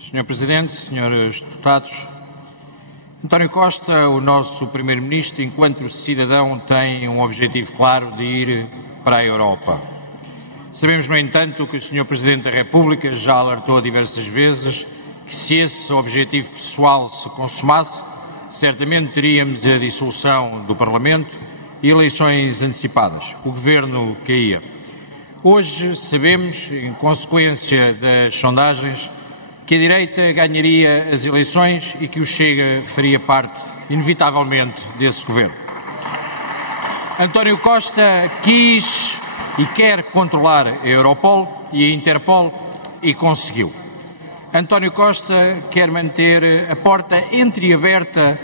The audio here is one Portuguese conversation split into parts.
Sr. Presidente, Srs. Deputados, António Costa, o nosso Primeiro-Ministro, enquanto cidadão, tem um objetivo claro de ir para a Europa. Sabemos, no entanto, que o Sr. Presidente da República já alertou diversas vezes que, se esse objetivo pessoal se consumasse, certamente teríamos a dissolução do Parlamento e eleições antecipadas. O Governo caía. Hoje sabemos, em consequência das sondagens, que a direita ganharia as eleições e que o Chega faria parte, inevitavelmente, desse Governo. António Costa quis e quer controlar a Europol e a Interpol e conseguiu. António Costa quer manter a porta entreaberta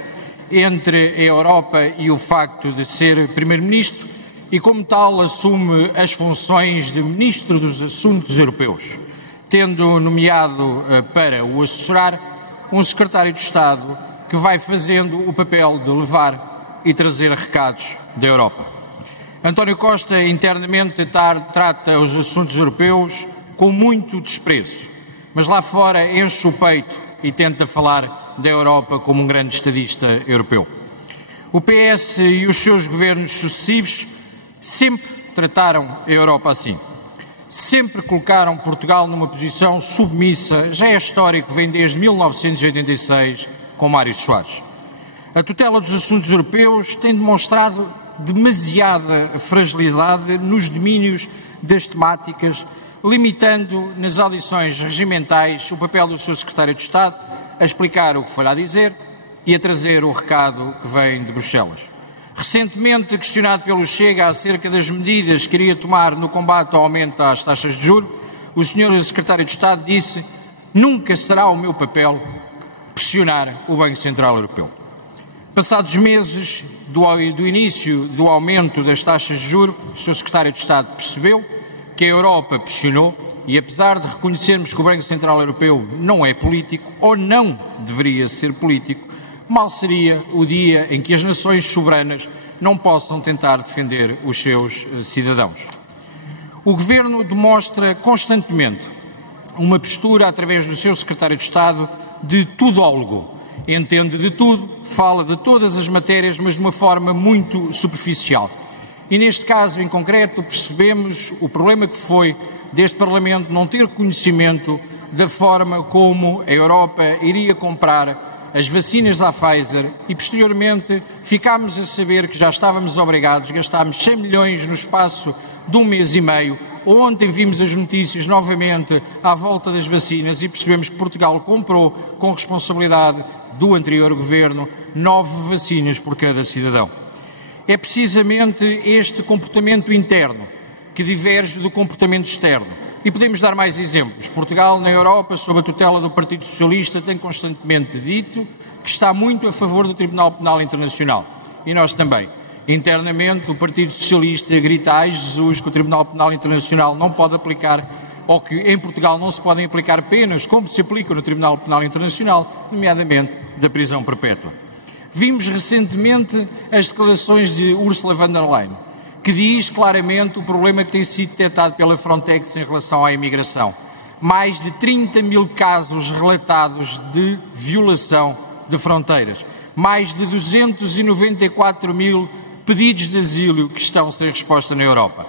entre a Europa e o facto de ser Primeiro-Ministro e, como tal, assume as funções de Ministro dos Assuntos Europeus, tendo nomeado para o assessorar um Secretário de Estado que vai fazendo o papel de levar e trazer recados da Europa. António Costa internamente trata os assuntos europeus com muito desprezo, mas lá fora enche o peito e tenta falar da Europa como um grande estadista europeu. O PS e os seus governos sucessivos sempre trataram a Europa assim. Sempre colocaram Portugal numa posição submissa, já é histórico, vem desde 1986, com Mário Soares. A tutela dos assuntos europeus tem demonstrado demasiada fragilidade nos domínios das temáticas, limitando nas audições regimentais o papel do seu Secretário de Estado a explicar o que foi a dizer e a trazer o recado que vem de Bruxelas. Recentemente, questionado pelo Chega acerca das medidas que iria tomar no combate ao aumento das taxas de juros, o Sr. Secretário de Estado disse: "Nunca será o meu papel pressionar o Banco Central Europeu." Passados meses do início do aumento das taxas de juros, o Sr. Secretário de Estado percebeu que a Europa pressionou e, apesar de reconhecermos que o Banco Central Europeu não é político, ou não deveria ser político, mal seria o dia em que as nações soberanas não possam tentar defender os seus cidadãos. O Governo demonstra constantemente uma postura, através do seu Secretário de Estado, de tudólogo. Entende de tudo, fala de todas as matérias, mas de uma forma muito superficial. E neste caso em concreto percebemos o problema que foi deste Parlamento não ter conhecimento da forma como a Europa iria comprar as vacinas da Pfizer e, posteriormente, ficámos a saber que já estávamos obrigados, gastámos 100 milhões no espaço de um mês e meio. Ontem vimos as notícias novamente à volta das vacinas e percebemos que Portugal comprou, com responsabilidade do anterior Governo, 9 vacinas por cada cidadão. É precisamente este comportamento interno que diverge do comportamento externo. E podemos dar mais exemplos. Portugal, na Europa, sob a tutela do Partido Socialista, tem constantemente dito que está muito a favor do Tribunal Penal Internacional. E nós também. Internamente, o Partido Socialista grita: "Ai Jesus, que o Tribunal Penal Internacional não pode aplicar, ou que em Portugal não se podem aplicar penas como se aplicam no Tribunal Penal Internacional, nomeadamente da prisão perpétua." Vimos recentemente as declarações de Ursula von der Leyen, que diz claramente o problema que tem sido detectado pela Frontex em relação à imigração. Mais de 30 mil casos relatados de violação de fronteiras. Mais de 294 mil pedidos de asilo que estão sem resposta na Europa.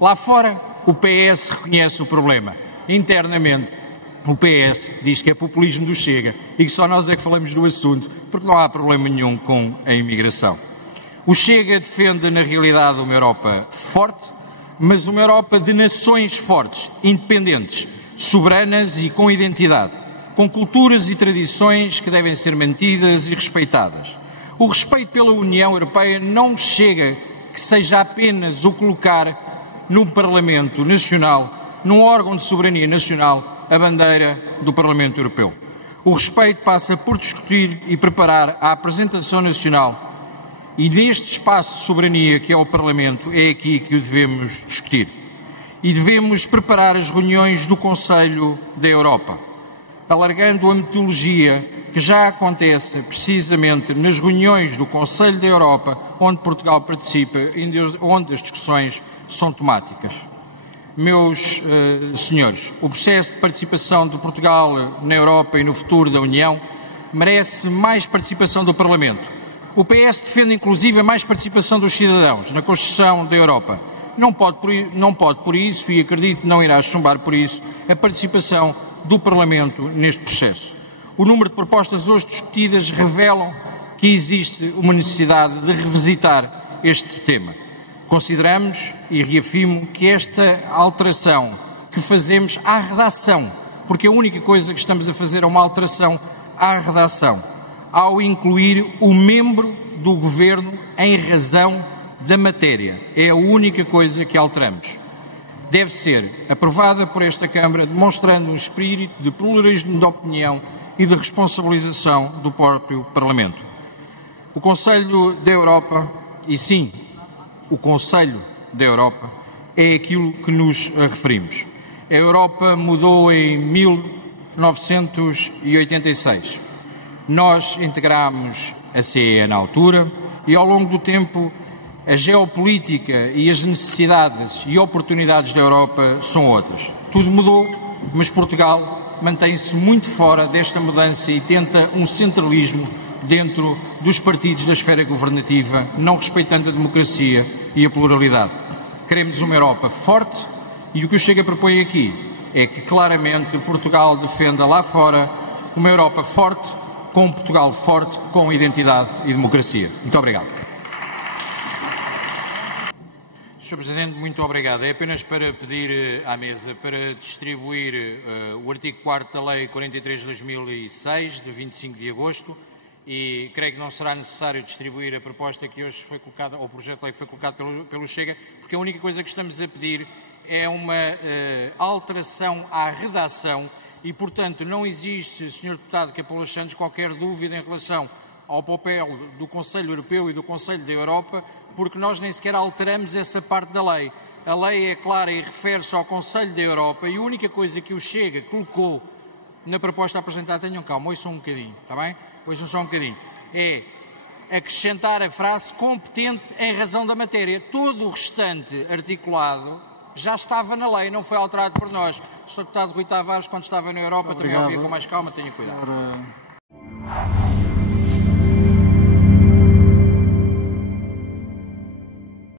Lá fora, o PS reconhece o problema. Internamente, o PS diz que é populismo do Chega e que só nós é que falamos do assunto, porque não há problema nenhum com a imigração. O Chega defende, na realidade, uma Europa forte, mas uma Europa de nações fortes, independentes, soberanas e com identidade, com culturas e tradições que devem ser mantidas e respeitadas. O respeito pela União Europeia não chega que seja apenas o colocar num Parlamento Nacional, num órgão de soberania nacional, a bandeira do Parlamento Europeu. O respeito passa por discutir e preparar a apresentação nacional. E neste espaço de soberania que é o Parlamento, é aqui que o devemos discutir. E devemos preparar as reuniões do Conselho da Europa, alargando a metodologia que já acontece precisamente nas reuniões do Conselho da Europa, onde Portugal participa, onde as discussões são temáticas. Meus senhores, o processo de participação de Portugal na Europa e no futuro da União merece mais participação do Parlamento. O PS defende inclusive a mais participação dos cidadãos na construção da Europa. Não pode por isso, e acredito que não irá chumbar por isso, a participação do Parlamento neste processo. O número de propostas hoje discutidas revelam que existe uma necessidade de revisitar este tema. Consideramos e reafirmo que esta alteração que fazemos à redação, porque a única coisa que estamos a fazer é uma alteração à redação, ao incluir o membro do Governo em razão da matéria. É a única coisa que alteramos. Deve ser aprovada por esta Câmara, demonstrando um espírito de pluralismo de opinião e de responsabilização do próprio Parlamento. O Conselho da Europa, e sim, o Conselho da Europa, é aquilo que nos referimos. A Europa mudou em 1986. Nós integrámos a CE na altura e, ao longo do tempo, a geopolítica e as necessidades e oportunidades da Europa são outras. Tudo mudou, mas Portugal mantém-se muito fora desta mudança e tenta um centralismo dentro dos partidos da esfera governativa, não respeitando a democracia e a pluralidade. Queremos uma Europa forte e o que o Chega propõe aqui é que claramente Portugal defenda lá fora uma Europa forte, com um Portugal forte, com identidade e democracia. Muito obrigado. Sr. Presidente, muito obrigado. É apenas para pedir à mesa para distribuir o artigo 4º da Lei 43 de 2006, de 25 de agosto, e creio que não será necessário distribuir a proposta que hoje foi colocada, ou o projeto de lei que foi colocado pelo Chega, porque a única coisa que estamos a pedir é uma alteração à redação e, portanto, não existe, Sr. Deputado Capolas Santos, qualquer dúvida em relação ao papel do Conselho Europeu e do Conselho da Europa, porque nós nem sequer alteramos essa parte da lei. A lei é clara e refere-se ao Conselho da Europa e a única coisa que o Chega colocou na proposta apresentada, tenham calma, ouçam um bocadinho, está bem? Ouçam só um bocadinho. É acrescentar a frase competente em razão da matéria. Todo o restante articulado já estava na lei, não foi alterado por nós. O Sr. Deputado Rui Tavares, quando estava na Europa, também ouvia com mais calma, tenha cuidado.